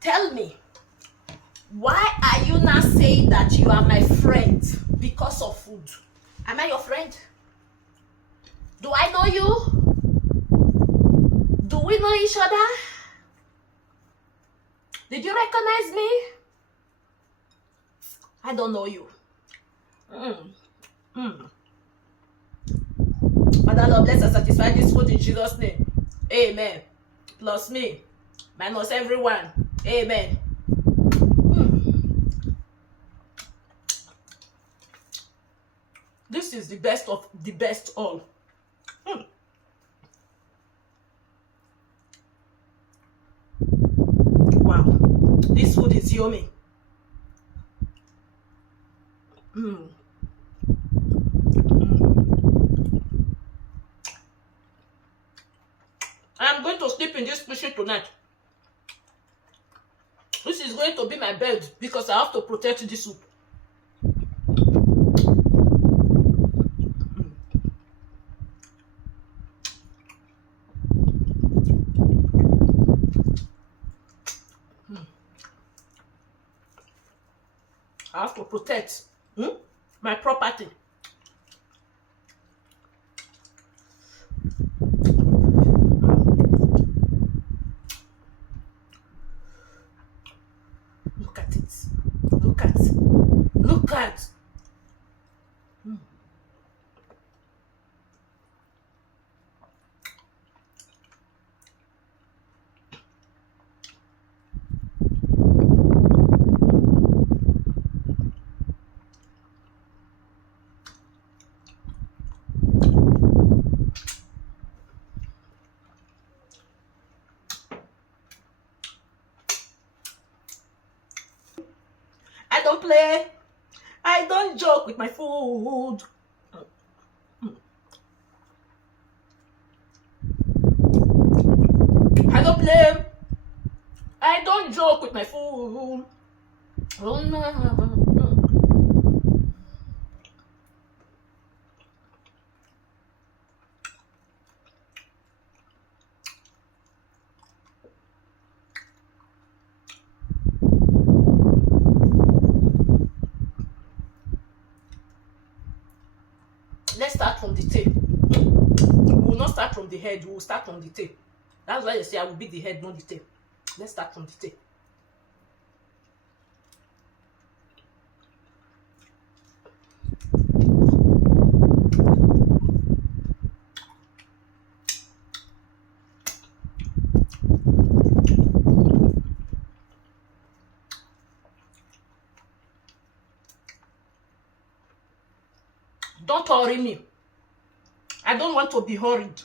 Tell me, why are you not saying that you are my friend because of food? Am I your friend? Do I know you? Do we know each other? Did you recognize me? I don't know you. Father Lord, bless and satisfy this food in Jesus' name. Amen. Plus me, minus everyone. Amen. This is the best of the best all. Wow, this food is yummy. I'm going to sleep in this kitchen tonight. This is going to be my bed because I have to protect this soup. I have to protect my property. Look at it. Look at. Look at. I don't play. I don't joke with my food. I don't play. I don't joke with my food. Oh no. Let's start from the tail. We will not start from the head, we will start from the tail. That's why they say I will be the head, not the tail. Let's start from the tail. Don't hurry me. I don't want to be hurried.